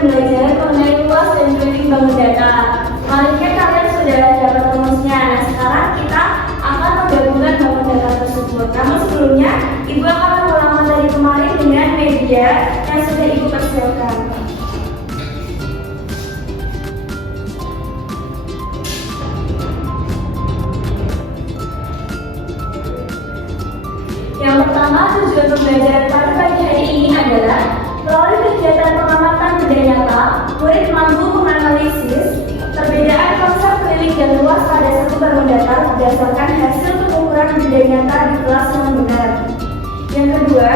belajar mengenai luas dan keliling bangun data. Selanjutnya kalian sudah dapat rumusnya. Nah, sekarang kita akan menggabungkan bangun data tersebut. Namun sebelumnya, Ibu akan mengulang materi kemarin dengan media yang sudah Ibu persiapkan. Yang pertama, tujuan pembelajaran pada pagi hari ini adalah melalui kegiatan pengamatan benda nyata, murid mampu menganalisis perbedaan konsep keliling dan luas pada satu bangun data berdasarkan hasil pengukuran benda nyata di kelas yang benar. Yang kedua,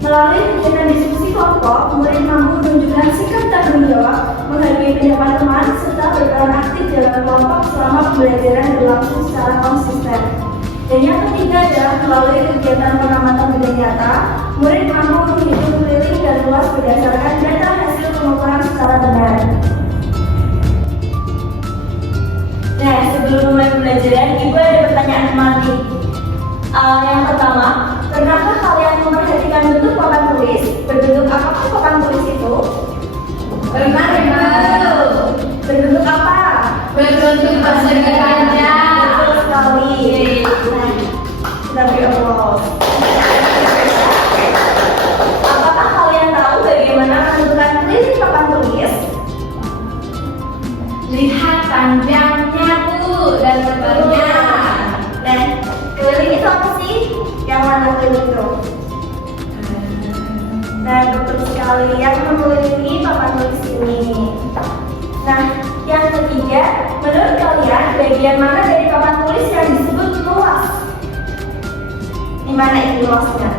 melalui kegiatan diskusi kelompok, murid mampu menunjukkan sikap tanggung jawab, menghargai pendapat teman, serta berperan aktif dalam kelompok selama pembelajaran berlangsung secara konsisten. Dan yang ketiga adalah melalui kegiatan pengamatan benda nyata, murid mampu menghitung keliling dan luas berdasarkan data hasil pengukuran secara benar. Nah, sebelum mulai pembelajaran, Ibu ada pertanyaan tematik. Yang pertama, pernahkah kalian memperhatikan bentuk papan tulis? Berbentuk apakah papan tulis itu? Pernah, Ibu. Berbentuk apa? Berbentuk persegi panjang. Betul sekali. Nah, kita beri aplaus. Apakah kalian tahu bagaimana menentukan keliling papan tulis? Lihat panjangnya, Bu, dan lebarnya. Nah, keliling itu apa sih? Yang mana keliling itu? Nah, betul sekali, yang mengelilingi papan tulis ini. Nah, yang ketiga, menurut kalian bagian mana dari papan tulis yang disebut luas? Di mana itu luasnya?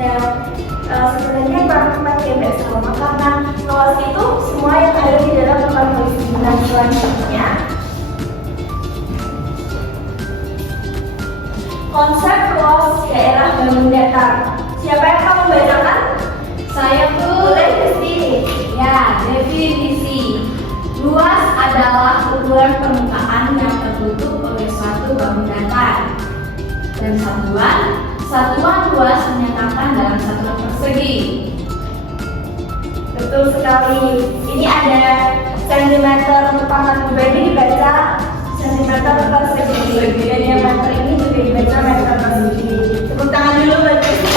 Nah, sebenarnya kurang tepat ya Mbak Salma, karena luas itu semua yang ada di dalam papan tulis ini. Nah, selanjutnya konsep luas daerah bangun datar. Siapa yang mau membacakan? Saya, Bu. Boleh Kristi. Ya, definisi. Luas adalah ukuran permukaan yang tertutup oleh suatu bangun datar. Dan satuan luas menyatakan dalam satuan persegi. Betul sekali. Ini ada sentimeter untuk pangkat pribadi dibaca sentimeter persegi. Dan yang meter ini juga dibaca meter persegi. Tepuk tangan dulu buat Kristi.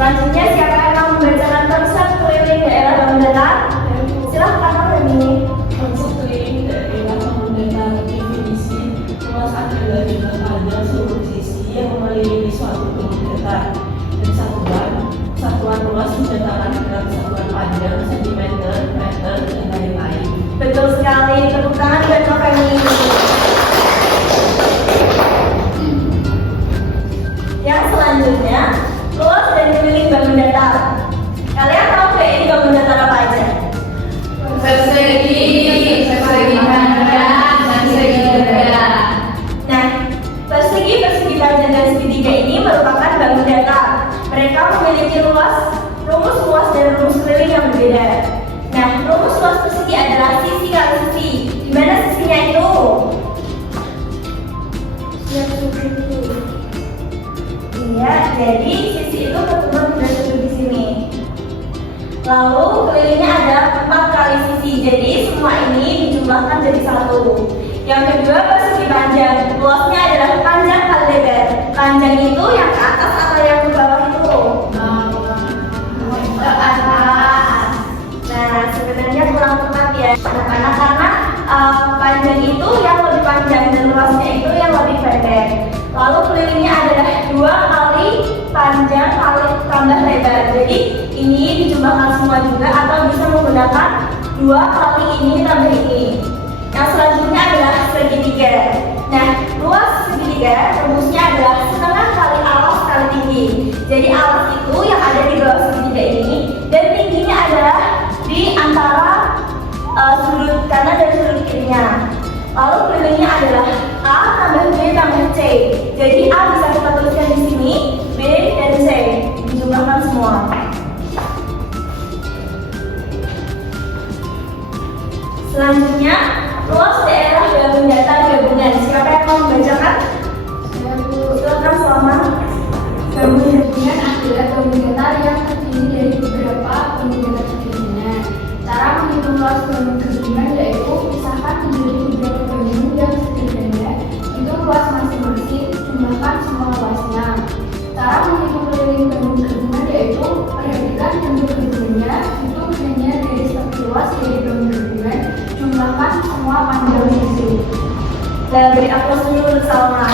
Selanjutnya siapa yang mau membacakan konsep keliling daerah bangun datar? Silahkan Pak Femi. Konsep keliling daerah bangun datar definisi luas adalah jumlah panjang seluruh sisi yang mengelilingi suatu bangun datar. Dan satuan luas menyatakan dalam satuan panjang, sentimeter, meter, dan lain-lain. Betul sekali. Tepuk tangan buat Pak Femi. Yang selanjutnya, luas dan keliling bangun datar. Kalian tahu nggak ini bangun datar apa aja? Persegi panjang, dan persegi tegak. Nah, persegi panjang dan segitiga ini merupakan bangun datar. Mereka memiliki rumus luas dan rumus keliling yang berbeda. Nah, rumus luas persegi adalah sisi kali sisi. Di mana sisinya itu? Iya, jadi sisi itu bertemu dengan sudut di sini. Lalu kelilingnya ada 4 kali sisi, jadi semua ini dijumlahkan jadi 1. Yang kedua, persegi panjang. Luasnya adalah panjang kali lebar. Panjang itu yang ke atas atau yang ke bawah itu? Ke atas. Nah, sebenarnya kurang tepat ya. Karena panjang itu yang lebih panjang dan luasnya itu yang lebih pendek. Lalu kelilingnya adalah 2 kali panjang kali tambah lebar. Jadi ini dijumlahkan semua juga atau bisa menggunakan 2 kali ini tambah ini. Yang selanjutnya adalah segitiga. Nah, luas segitiga rumusnya adalah setengah kali alas kali tinggi. Jadi alas itu yang ada di bawah segitiga ini dan tingginya adalah di antara sudut kanan dan sudut kirinya. Lalu kelilingnya adalah A tambah B tambah C. Jadi A bisa kita tuliskan di sini, B dan C dijumlahkan semua. Selanjutnya, luas daerah bangun datar gabungan. Siapa yang mau membacakan? luas bangun gabungan yaitu pisahkan menjadi beberapa bangun yang setidaknya itu luas masing-masing, jumlahkan semua luasnya. Cara menghitung keliling bangun gabungan yaitu perhatikan bentuk gabungannya, itu hanya dari satu luas dari bangun gabungan, jumlahkan semua panjang sisi. Dan beri aplaus dulu untuk Salma.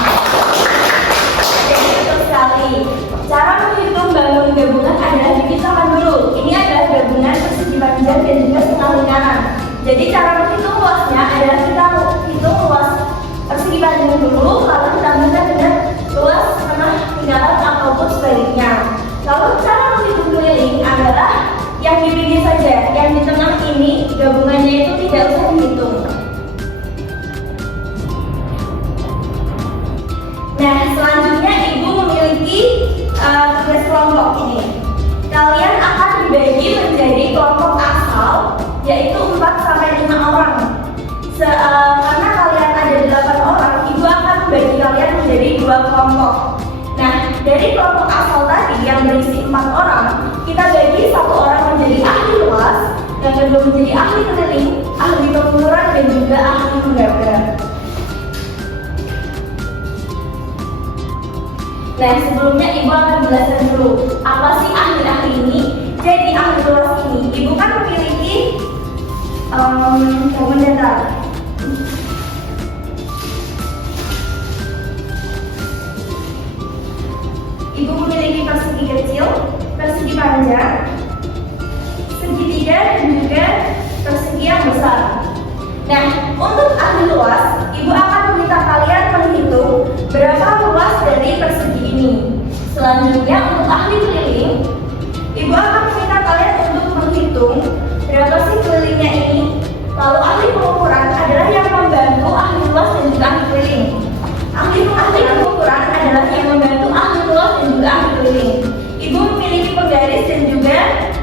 Jadi betul sekali. Cara menghitung bangun gabungan adalah dipisahkan dulu. Ini adalah gabungan persegi panjang dan juga setengah lingkaran. Jadi cara menghitung luasnya adalah kita hitung luas persegi panjang dulu, lalu ditambahkan dengan luas setengah lingkaran ataupun sebaliknya. Lalu cara menghitung keliling adalah yang di pinggir saja, yang di tengah ini gabungannya itu tidak usah dihitung. Nah, selanjutnya ibu memiliki tugas kelompok ini. Kalian akan dibagi menjadi kelompok asal, yaitu 4-5 orang. Karena kalian ada 8 orang, ibu akan membagi kalian menjadi 2 kelompok. Nah, dari kelompok asal tadi yang berisi 4 orang, kita bagi 1 orang menjadi ahli luas, yang kedua menjadi ahli keliling, ahli pengukuran, dan juga ahli menggambar. Nah, sebelumnya ibu akan jelaskan dulu apa sih ahli-ahli ini. Jadi ahli luas ini, ibu kan memiliki bangun datar. Ibu memiliki persegi kecil, persegi panjang, segitiga, dan juga persegi yang besar. Nah, untuk ahli luas, ibu akan meminta kalian menghitung berapa luas dari persegi ini. Selanjutnya, untuk ahli keliling, ibu akan meminta kalian untuk menghitung berapa sih kelilingnya ini. Lalu ahli pengukuran adalah yang membantu ahli luas dan juga ahli keliling. Ahli pengukuran adalah yang membantu ahli luas dan juga ahli keliling. Ibu memiliki penggaris dan juga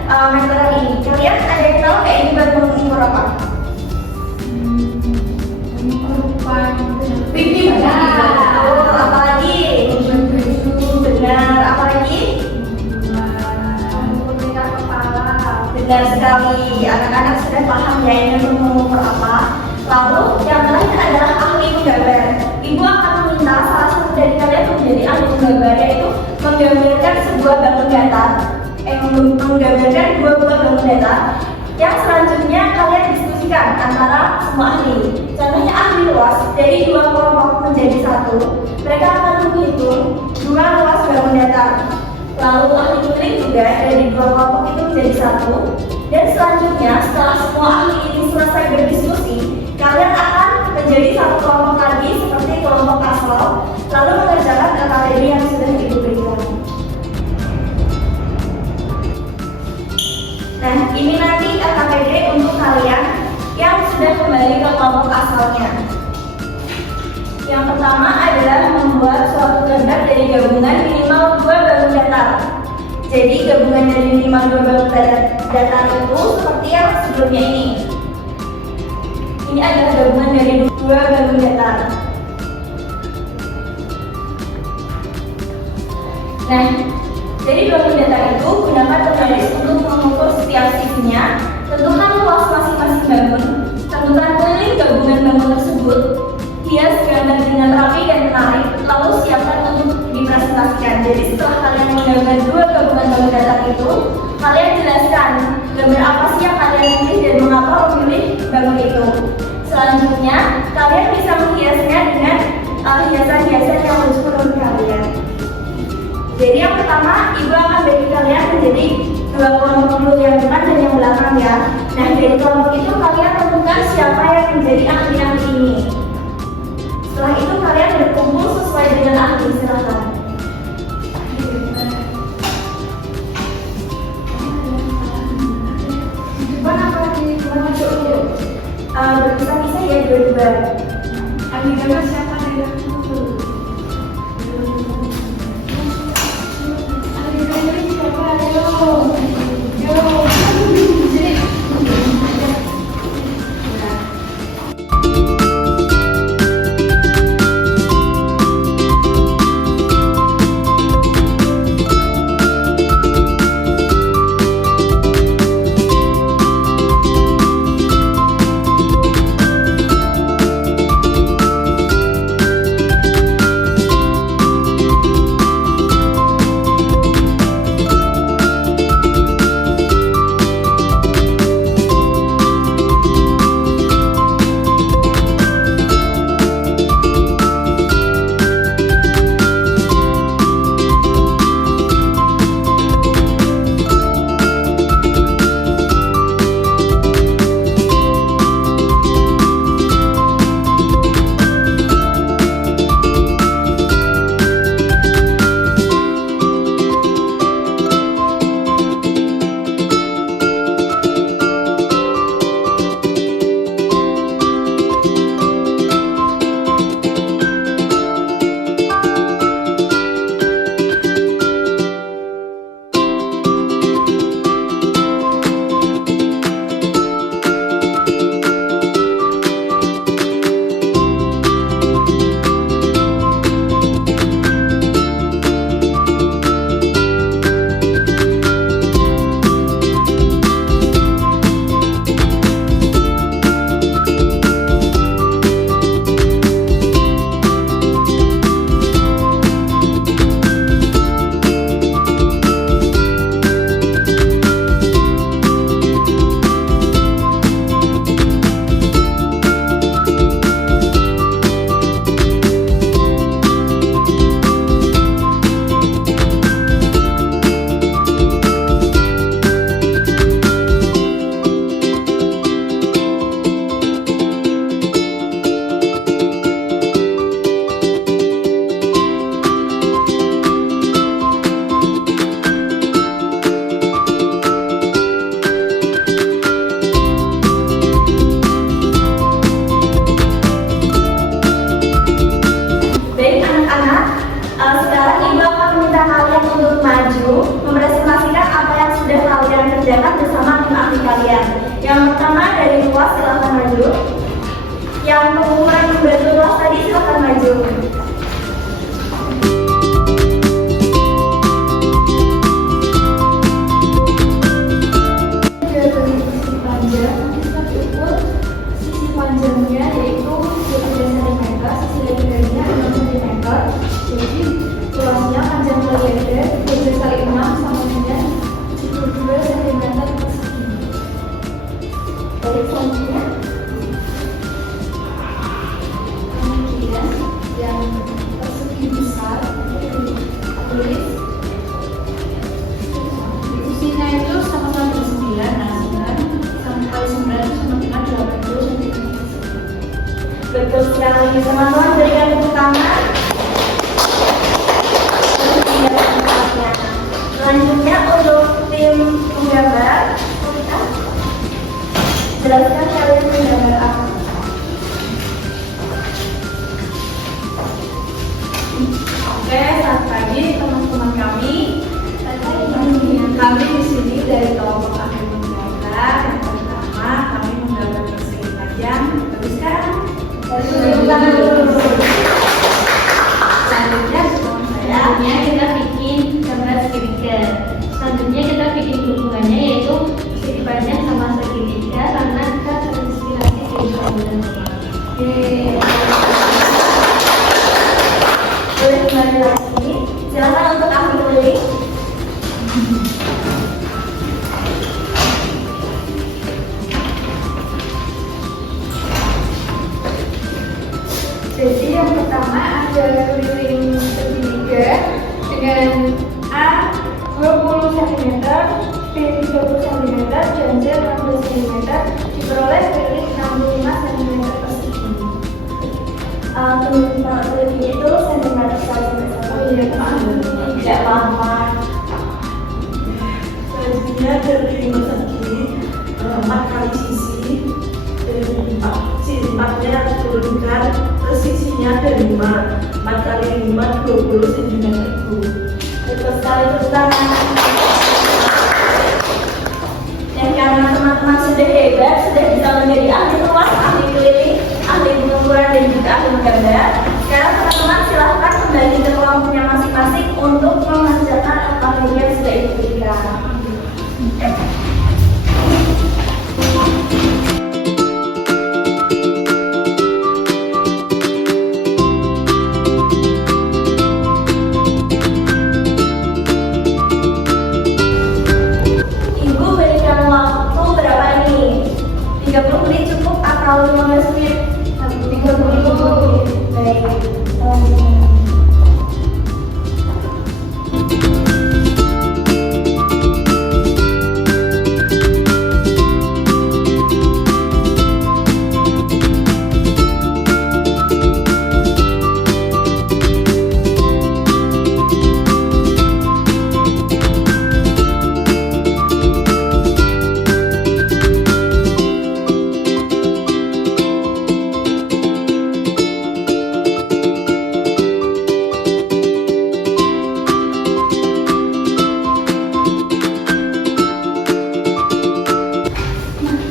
meteran ini. Kalian ada yang tahu kayak ini buat mengukur apa? Pipi benar. Apalagi? Benar. Apalagi? Benar sekali. Anak-anak sudah paham ya ini untuk mengukur apa. Lalu yang terakhir adalah ahli menggambar. Ibu akan meminta salah satu dari kalian menjadi ahli menggambar, yaitu menggambarkan sebuah bangun datar, menggambarkan 2 buah bangun datar. Yang selanjutnya kalian diskusikan antara semua ahli. Contohnya ahli luas dari 2 kelompok menjadi 1. Mereka akan menghitung 2 luas bangun datar. Lalu ahli keliling juga dari 2 kelompok itu menjadi 1. Dan selanjutnya setelah semua ahli ini selesai berdiskusi, kalian akan menjadi 1 kelompok lagi seperti kelompok asal, lalu mengerjakan LKPD yang sudah ibu berikan. Nah, ini nanti LKPD untuk kalian yang sudah kembali ke kelompok asalnya. Yang pertama adalah membuat suatu gambar dari gabungan minimal 2 bangun datar. Jadi gabungan dari minimal 2 bangun datar itu seperti yang sebelumnya ini. Ini adalah gabungan dari 2 bangun datar. Nah, dari bangun datar itu gunakan penggaris untuk mengukur setiap sisinya. Tentukan luas masing-masing bangun. Tentukan keliling gabungan bangun tersebut. Hias gambar dengan rapi dan menarik. Lalu siapkan untuk dipresentasikan. Jadi setelah kalian menggambar 2 gabungan bangun datar itu, kalian jelaskan gambar apa sih yang kalian pilih dan mengapa memilih bangun itu. Selanjutnya, kalian bisa menghiasnya dengan hiasan-hiasan yang lucu menurut kalian. Jadi yang pertama, ibu akan bagi kalian menjadi 2 kelompok dulu, yang depan dan yang belakang ya. Nah, dari kelompok itu kalian tentukan siapa yang menjadi ahli-ahli ini. Setelah itu kalian berkumpul sesuai dengan ahli. Silakan. Depan apa di masuk dulu? Berpisah-pisah ya dua-dua. Ahli gambar siapa nih? Ahli gambar siapa? Yo. Sekarang Ibu akan meminta kalian untuk maju mempresentasikan apa yang sudah kalian kerjakan bersama tim ahli kalian. Yang pertama dari luas, silakan maju. Yang pengukuran pembantu luas tadi silakan maju. Sisi panjangnya yaitu 30 cm, sisi lebarnya 6 cm. Jadi luasnya panjang lebar 12 kali 6 sama dengan 72 cm persegi. Dari selanjutnya. Kemudian yang persegi besar tulis isinya itu sama-sama 9, nah 9 sampai 9 itu sama dengan 80 cm. Betul sekali, teman-teman berikan tepuk tangan. Selanjutnya untuk tim penggambar, jelaskan kalian menggambar apa. Oke, selamat pagi teman-teman kami. Kami di sini dari kelompok ahli menggambar. Yang pertama, kami menggambar persegi panjang. Teruskan. Selanjutnya kita bikin gambar segitiga. Selanjutnya kita bikin hubungannya yaitu segi panjang sama segitiga karena kita terinspirasi dari bangunan rumah. Boleh kembali lagi. Silakan untuk ahli keliling. Jadi yang pertama ada keliling segitiga dengan A 20 cm, B 30 cm, dan Z 16 cm diperoleh keliling 65 cm persegi. Keliling itu sentimeter sekali sentimeter. Oh iya, maaf. Tidak apa-apa. Selanjutnya dari persegi 4 kali sisi, dari 4-nya turunkan, terus sisinya dari 5 kali 5 20 cm. Betul sekali, tepuk tangan. Dan karena teman-teman sudah hebat, sudah bisa menjadi ahli luas, ahli keliling, ahli pengukuran, dan juga ahli menggambar. Sekarang teman-teman silahkan kembali ke kelompoknya masing-masing untuk mengerjakan apa yang sudah Ibu berikan. Ibu berikan waktu berapa ini? 30 menit cukup atau 15 menit? 30 menit. Baik. Selanjutnya.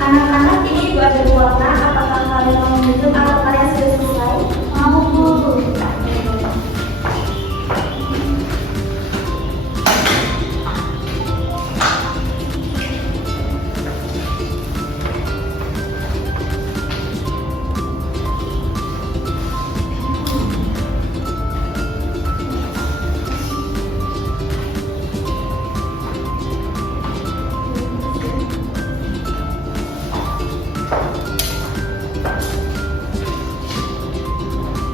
Anak-anak ini buat berwarna, apakah kalian mau menunjuk atau kalian sudah selesai? Mau, Bu.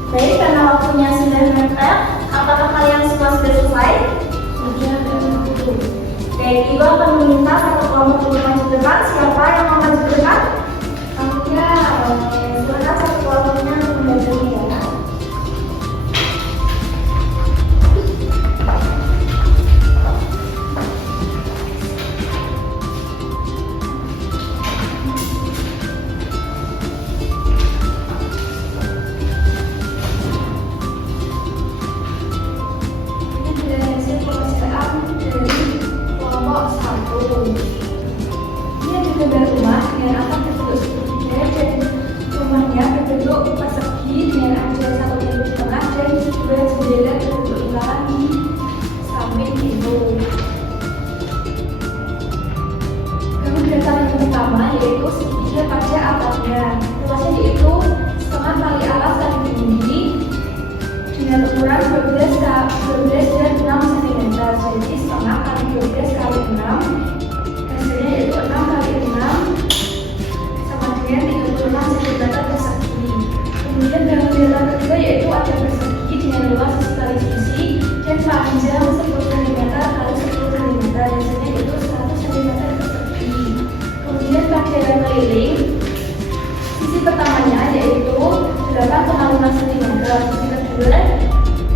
Baik, karena waktunya sudah mepet, apakah kalian semua sudah selesai? Sudah. Baik, Ibu akan meminta satu kelompok untuk maju ke depan. Siapa yang mau maju ke depan? Ya, Silakan satu kelompoknya untuk membantu ya. menggambar rumah dengan atap berbentuk segitiga dan rumahnya berbentuk persegi dengan ada satu pintu di tengah dan dua jendela berbentuk lingkaran di samping pintu. Gambar datar yang pertama yaitu segitiga pada atapnya. Luasnya yaitu setengah kali atas kali tinggi dengan ukuran 12 dan 6 cm. Jadi setengah kali 12 kali 6 hasilnya yaitu 6 kali 6 sama dengan 36 cm persegi. Kemudian gambar datar kedua yaitu ada persegi dengan luas sisi kali sisi dan panjang 10 cm kali 10 cm. Hasilnya yaitu 100 cm persegi. Kemudian pada yang keliling sisi pertamanya yaitu 8,5 cm, sisi kedua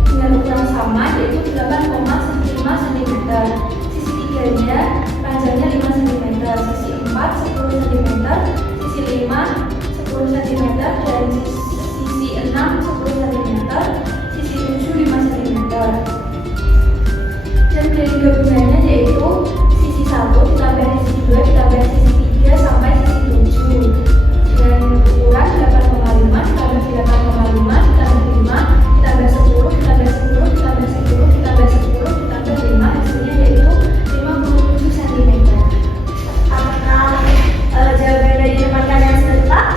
dengan ukuran sama yaitu 8,5 cm, sisi tiganya panjangnya 5 cm, sisi 4 10 cm, sisi 5 10 cm, dan sisi 6 10 cm, sisi 7 5 cm. Dan keliling gabungannya yaitu sisi 1 ditambah sisi 2 ditambah sisi 3 sampai sisi 7 dengan ukuran 8,5 ditambah 8,5 ditambah 5 ditambah 10 ditambah 10 ditambah 10 ditambah 10 ditambah 5 hasilnya yaitu 57 cm. Apakah jawaban dari teman kalian sudah tepat?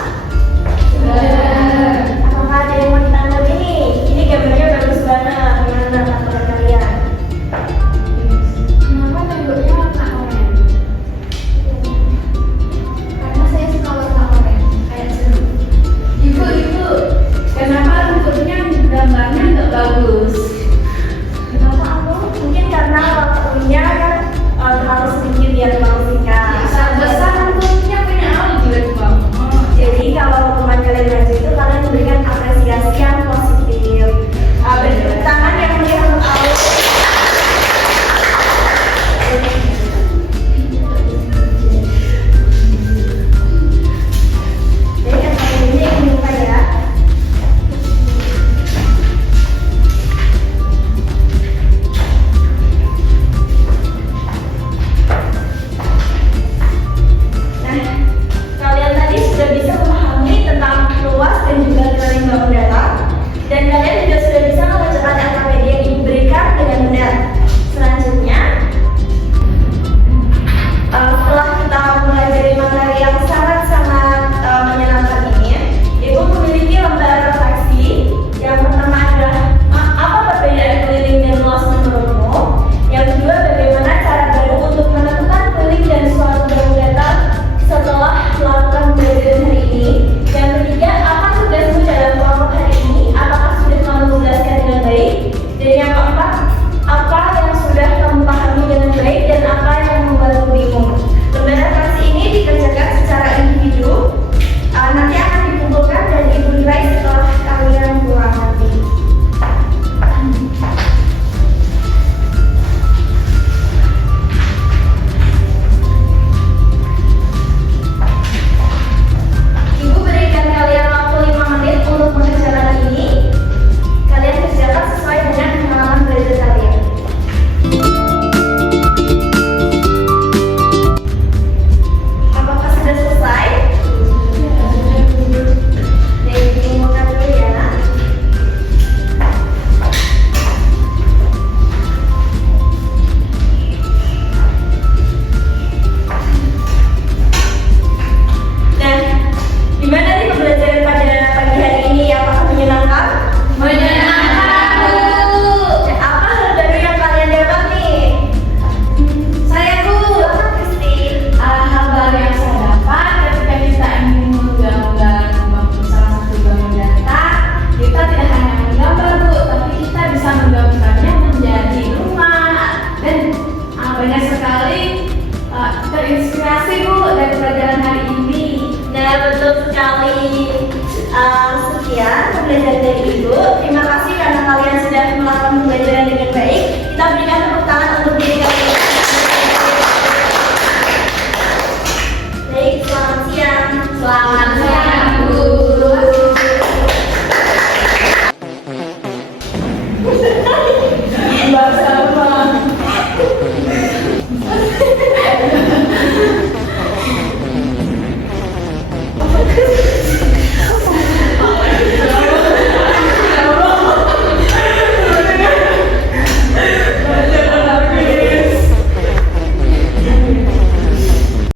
Apakah ada yang mau ditanggapi nih? Ini gambarnya bagus banget. Gimana tanggapan kalian? Kenapa temboknya warna oranye? Karena saya suka warna oranye kayak jeruk. Ibu, kenapa rumputnya gambarnya nggak bagus? Kenapa aku? Mungkin karena waktunya kan terlalu sedikit ya, terlalu singkat. Besar rumputnya punya aku jelek banget. Jadi kalau teman kalian baca itu kalian memberikan apresiasi yang positif. Beri tepuk tangan yang meriah untuk aku. Jadi kata ini yang dibuka ya. Nah, kalian tadi sudah bisa memahami tentang luas dan juga keliling bangun datar, dan kalian juga sudah bisa mengerjakan LKPD yang diberikan dengan benar. Selanjutnya, setelah kita mempelajari materi yang sangat-sangat menyenangkan ini, Ibu memiliki lembar refleksi. Yang pertama adalah apa perbedaan keliling dan luas menurutmu? Yang kedua, bagaimana cara baru untuk menentukan keliling dan suatu bangun datar setelah melakukan pembelajaran hari ini. Yang ketiga, apa tugasmu dalam kelompok hari ini? Apakah sudah kamu jelaskan dengan baik? Dan yang keempat, apa yang sudah kamu pahami dengan baik dan apa yang membuatmu bingung?